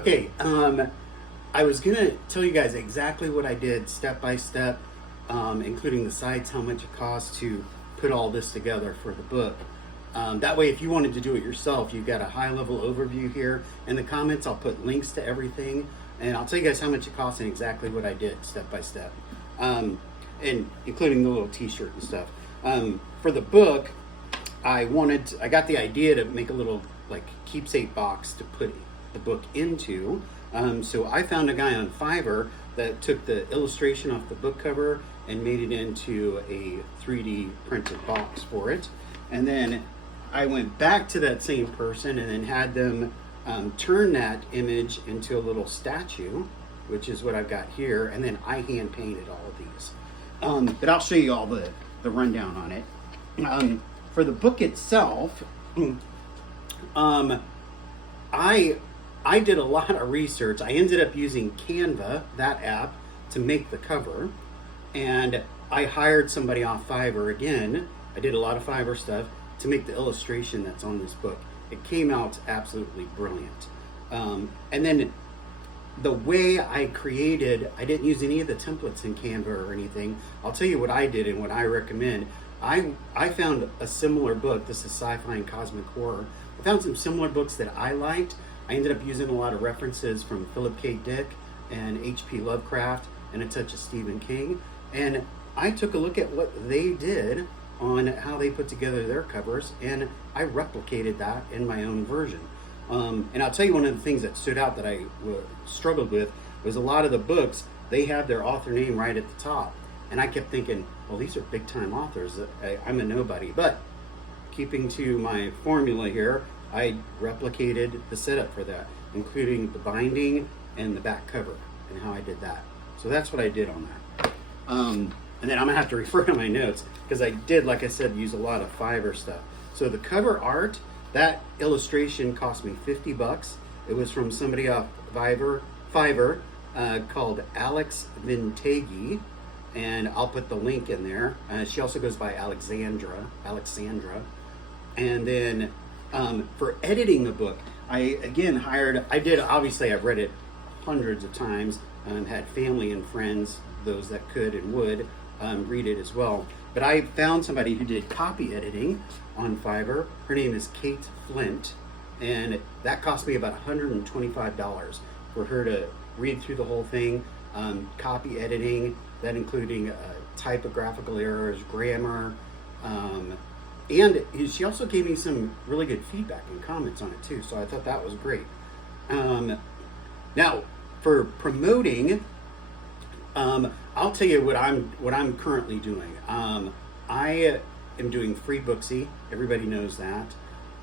Okay, I was gonna tell you guys exactly what I did step by step, including the sites, how much it costs to put all this together for the book. That way, if you wanted to do it yourself, you've got a high level overview here. In the comments, I'll put links to everything, and I'll tell you guys how much it costs and exactly what I did step by step, and including the little T-shirt and stuff. For the book, I got the idea to make a little like keepsake box to put the book into. So I found a guy on Fiverr that took the illustration off the book cover and made it into a 3D printed box for it. And then I went back to that same person and then had them turn that image into a little statue, which is what I've got here. And then I hand painted all of these. But I'll show you all the rundown on it. For the book itself, I did a lot of research. I ended up using Canva, that app, to make the cover. And I hired somebody off Fiverr again. I did a lot of Fiverr stuff to make the illustration that's on this book. It came out absolutely brilliant. And then the way I created, I didn't use any of the templates in Canva or anything. I'll tell you what I did and what I recommend. I found a similar book. This is Sci-Fi and Cosmic Horror. I found some similar books that I liked. I ended up using a lot of references from Philip K. Dick and H.P. Lovecraft and a touch of Stephen King. And I took a look at what they did on how they put together their covers, and I replicated that in my own version. And I'll tell you, one of the things that stood out that I struggled with was a lot of the books, they have their author name right at the top. And I kept thinking, well, these are big time authors. I'm a nobody. But keeping to my formula here, I replicated the setup for that, including the binding and the back cover and how I did that. So that's what I did on that. And then I'm gonna have to refer to my notes because I did, like I said, use a lot of Fiverr stuff. So the cover art, that illustration cost me $50. It was from somebody off Fiverr called Alex Vintegi, and I'll put the link in there. She also goes by Alexandra. And then for editing the book, obviously I've read it hundreds of times, had family and friends, those that could and would read it as well. But I found somebody who did copy editing on Fiverr. Her name is Kate Flint, and that cost me about $125 for her to read through the whole thing, copy editing, that including typographical errors, grammar, and she also gave me some really good feedback and comments on it too, so I thought that was great. Now, for promoting, I'll tell you what I'm currently doing. I am doing free Booksy. Everybody knows that.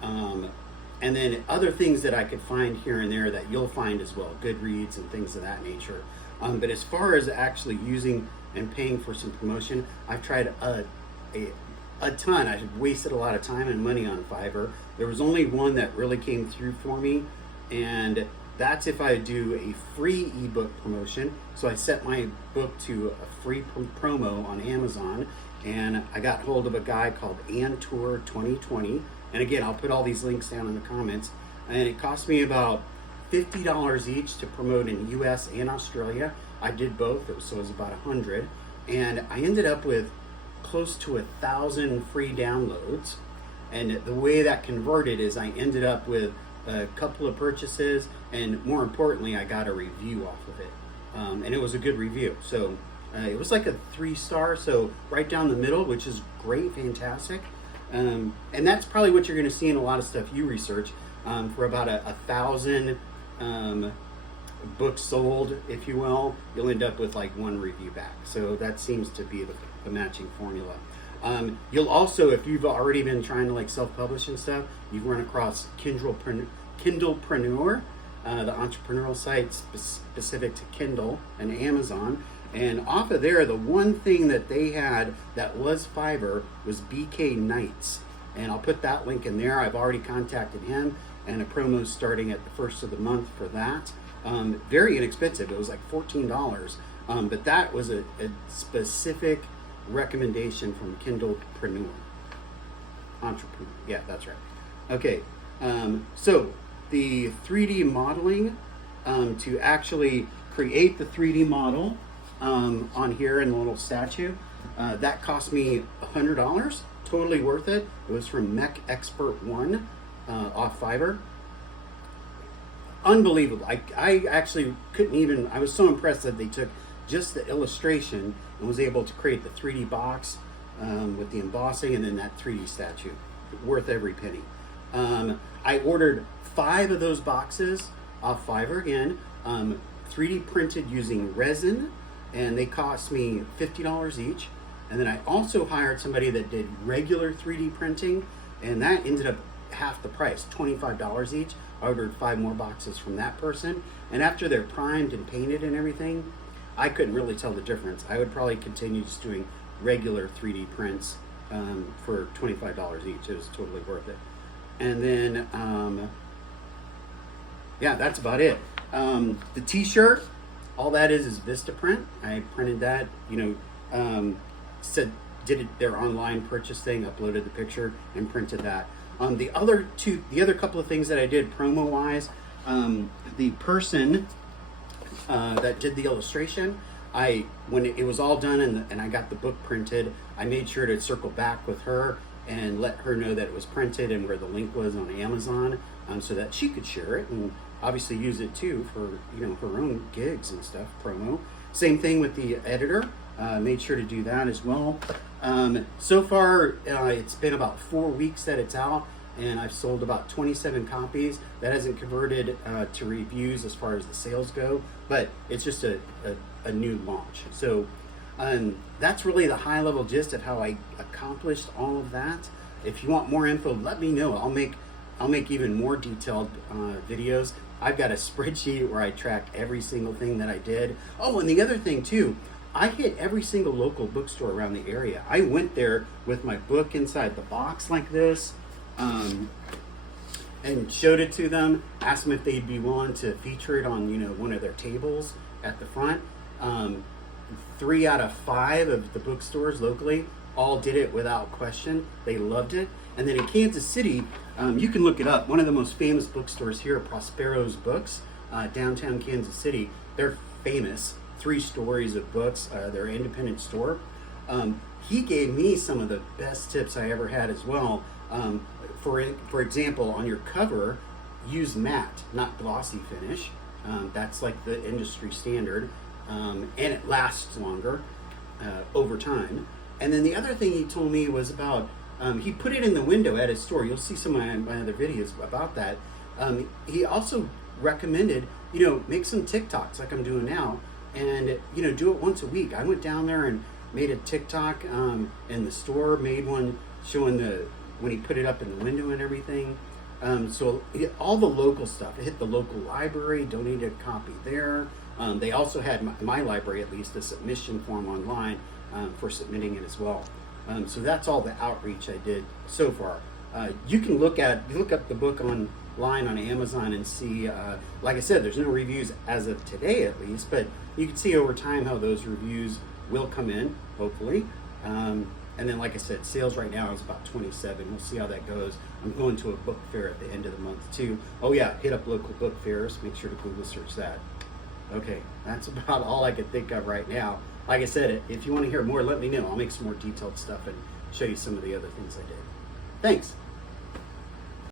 And then other things that I could find here and there that you'll find as well, Goodreads and things of that nature. But as far as actually using and paying for some promotion, I've tried a ton. I've wasted a lot of time and money on Fiverr. There was only one that really came through for me, and that's if I do a free ebook promotion. So I set my book to a free promo on Amazon, and I got hold of a guy called Antour 2020. And again, I'll put all these links down in the comments. And it cost me about $50 each to promote in US and Australia. I did both, so it was about 100. And I ended up with close to 1,000 free downloads. And the way that converted is I ended up with a couple of purchases, and more importantly, I got a review off of it. And it was a good review. So it was like a 3-star, so right down the middle, which is great, fantastic. And that's probably what you're going to see in a lot of stuff you research. For about 1,000 books sold, if you will, you'll end up with like one review back. So that seems to be the matching formula. You'll also, if you've already been trying to like self-publish and stuff, you've run across Kindlepreneur, the entrepreneurial site specific to Kindle and Amazon. And off of there, the one thing that they had that was Fiverr was BK Knights. And I'll put that link in there. I've already contacted him, and a promo is starting at the first of the month for that. Very inexpensive. It was like $14. But that was a specific recommendation from Kindlepreneur. Entrepreneur. Yeah, that's right. Okay. So the 3D modeling, to actually create the 3D model on here in the little statue. That cost me $100. Totally worth it. It was from Mech Expert One off Fiverr. Unbelievable. I actually couldn't even, I was so impressed that they took just the illustration and was able to create the 3D box with the embossing and then that 3D statue. Worth every penny. I ordered 5 of those boxes off Fiverr again, 3D printed using resin, and they cost me $50 each. And then I also hired somebody that did regular 3D printing, and that ended up half the price, $25 each. I ordered 5 more boxes from that person, and after they're primed and painted and everything, I couldn't really tell the difference. I would probably continue just doing regular 3D prints for $25 each. It was totally worth it. And then, yeah, that's about it. The t-shirt, all that is Vistaprint. I printed that, did it their online purchase thing, uploaded the picture and printed that. The other couple of things that I did promo wise, the person that did the illustration, when it was all done and I got the book printed, I made sure to circle back with her and let her know that it was printed and where the link was on Amazon, so that she could share it and obviously use it too for her own gigs and stuff, promo. Same thing with the editor. Made sure to do that as well. So far, it's been about 4 weeks that it's out, and I've sold about 27 copies. That hasn't converted to reviews as far as the sales go, but it's just a new launch. So that's really the high-level gist of how I accomplished all of that. If you want more info, let me know. I'll make even more detailed videos. I've got a spreadsheet where I track every single thing that I did. Oh, and the other thing too, I hit every single local bookstore around the area. I went there with my book inside the box like this, and showed it to them, asked them if they'd be willing to feature it on one of their tables at the front. 3 out of 5 of the bookstores locally all did it without question. They loved it. And then in Kansas City, you can look it up. One of the most famous bookstores here, Prospero's Books, downtown Kansas City. They're famous. 3 stories of books. They're an independent store. He gave me some of the best tips I ever had as well. For example, on your cover, use matte, not glossy finish. That's like the industry standard, and it lasts longer over time. And then the other thing he told me was about, he put it in the window at his store. You'll see some of my other videos about that. He also recommended, make some TikToks like I'm doing now, and do it once a week. I went down there and made a TikTok in the store, made one showing when he put it up in the window and everything. So all the local stuff. I hit the local library, donated a copy there. They also had my library, at least, a submission form online for submitting it as well. So that's all the outreach I did so far. You can look up the book online on Amazon and see, like I said, there's no reviews as of today at least, but you can see over time how those reviews will come in, hopefully. And then, like I said, sales right now is about 27. We'll see how that goes. I'm going to a book fair at the end of the month too. Oh yeah, hit up local book fairs. Make sure to Google search that. Okay, that's about all I can think of right now. Like I said, if you want to hear more, let me know. I'll make some more detailed stuff and show you some of the other things I did. Thanks.